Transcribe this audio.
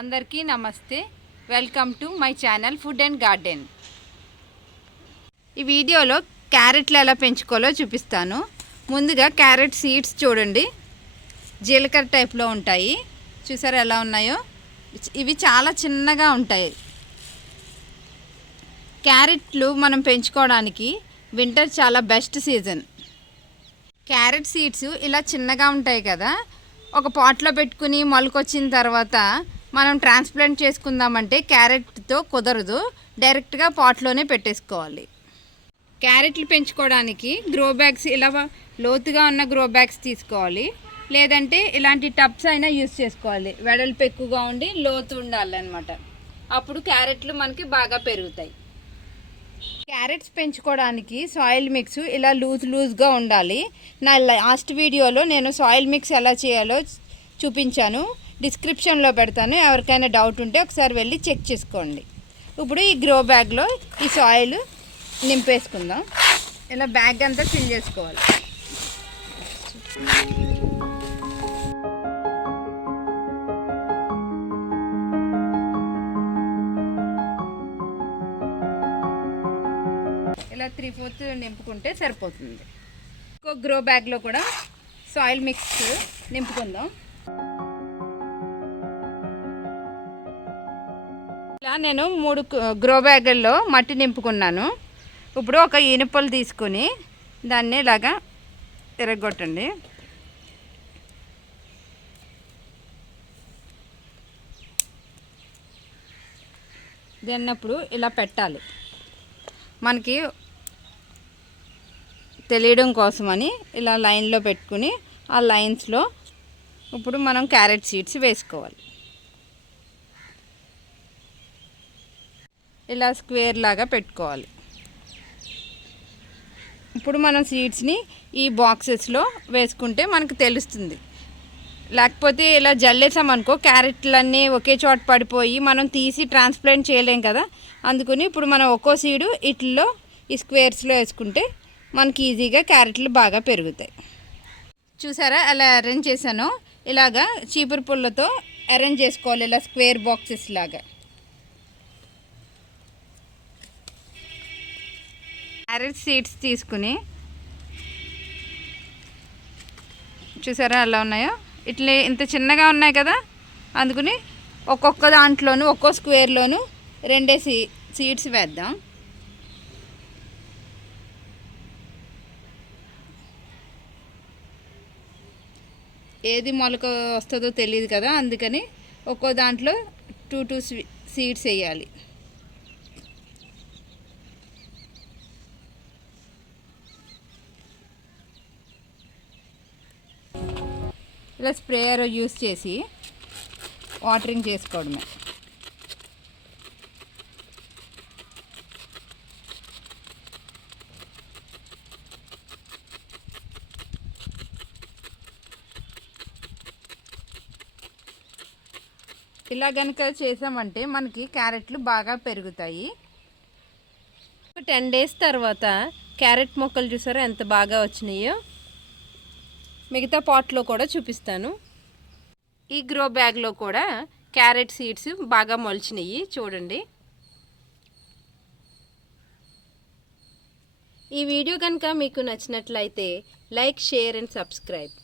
అందరికీ నమస్తే. Welcome to my channel food and garden ఈ వీడియోలో క్యారెట్లు ఎలా పెంచుకోవాలో చూపిస్తాను. ముందుగా క్యారెట్ సీడ్స్ చూడండి. జీలకర్ర టైప్లో ఉంటాయి. చూసారు ఎలా ఉన్నాయో? ఇవి చాలా చిన్నగా ఉంటాయి. క్యారెట్లు మనం పెంచుకోవడానికి వింటర్ చాలా బెస్ట్ సీజన్. క్యారెట్ సీడ్స్ ఇలా చిన్నగా ఉంటాయి కదా. ఒక పాట్లో పెట్టుకుని మొలకొచ్చిన తర్వాత మనం ట్రాన్స్ప్లాంట్ చేసుకుందామంటే క్యారెట్తో కుదరదు. డైరెక్ట్గా పాట్లోనే పెట్టేసుకోవాలి. క్యారెట్లు పెంచుకోవడానికి గ్రో బ్యాగ్స్ ఇలా లోతుగా ఉన్న గ్రో బ్యాగ్స్ తీసుకోవాలి. లేదంటే ఇలాంటి టబ్స్ అయినా యూస్ చేసుకోవాలి. వెడల్పు ఎక్కువగా ఉండి లోతు ఉండాలి అనమాట అప్పుడు క్యారెట్లు మనకి బాగా పెరుగుతాయి. క్యారెట్స్ పెంచుకోవడానికి సాయిల్ మిక్స్ ఇలా లూజ్ లూజ్గా ఉండాలి. నా లాస్ట్ వీడియోలో నేను సాయిల్ మిక్స్ ఎలా చేయాలో చూపించాను. డిస్క్రిప్షన్లో పెడతాను. ఎవరికైనా డౌట్ ఉంటే ఒకసారి వెళ్ళి చెక్ చేసుకోండి. ఇప్పుడు ఈ గ్రో బ్యాగ్లో ఈ సాయిల్ నింపేసుకుందాం. ఇలా బ్యాగ్ అంతా ఫిల్ చేసుకోవాలి. ఇలా త్రీ ఫోర్త్ నింపుకుంటే సరిపోతుంది. ఇంకో గ్రో బ్యాగ్లో కూడా సాయిల్ మిక్స్ నింపుకుందాం. ఇలా నేను మూడు గ్రో బ్యాగుల్లో మట్టి నింపుకున్నాను. ఇప్పుడు ఒక ఇనుపలు తీసుకొని దాన్ని ఇలాగా తిరగొట్టండి దన్నప్పుడు ఇలా పెట్టాలి. మనకి తెలియడం కోసమని ఇలా లైన్లో పెట్టుకుని ఆ లైన్స్లో ఇప్పుడు మనం క్యారెట్ సీడ్స్ వేసుకోవాలి. ఇలా స్క్వేర్ లాగా పెట్టుకోవాలి. ఇప్పుడు మనం సీడ్స్ని ఈ బాక్సెస్లో వేసుకుంటే మనకు తెలుస్తుంది. లేకపోతే ఇలా జల్లేసామనుకో క్యారెట్లన్నీ ఒకే చోట పడిపోయి మనం తీసి ట్రాన్స్ప్లాంట్ చేయలేం కదా? అందుకని ఇప్పుడు మనం ఒక్కో సీడు ఇట్లో ఈ స్క్వేర్స్లో వేసుకుంటే మనకి ఈజీగా క్యారెట్లు బాగా పెరుగుతాయి. చూసారా? అలా అరేంజ్ చేశాను. ఇలాగా చీపురు పుల్లతో అరేంజ్ చేసుకోవాలి ఇలా స్క్వేర్ బాక్సెస్ లాగా. క్యారెట్ సీడ్స్ తీసుకుని చూసారా అలా ఉన్నాయో? ఇట్లా ఇంత చిన్నగా ఉన్నాయి కదా? అందుకుని ఒక్కొక్క దాంట్లోనూ ఒక్కో స్క్వేర్లోను రెండే సీ సీడ్స్ వేద్దాం. ఏది మొలక వస్తుందో తెలియదు కదా? అందుకని ఒక్కో దాంట్లో టూ టూ సీడ్స్ వేయాలి. ఇలా స్ప్రేయర్ యూస్ చేసి వాటరింగ్ చేసుకోవడమే. ఇలా కనుక చేసామంటే మనకి క్యారెట్లు బాగా పెరుగుతాయి. టెన్ డేస్ తర్వాత క్యారెట్ మొక్కలు చూసారా ఎంత బాగా వచ్చినాయో? మిగతా పాట్లో కూడా చూపిస్తాను. ఈ గ్రో బ్యాగ్లో కూడా క్యారెట్ సీడ్స్ బాగా మొలిచినాయి చూడండి. ఈ వీడియో కనుక మీకు నచ్చినట్లయితే లైక్ షేర్ అండ్ సబ్స్క్రైబ్.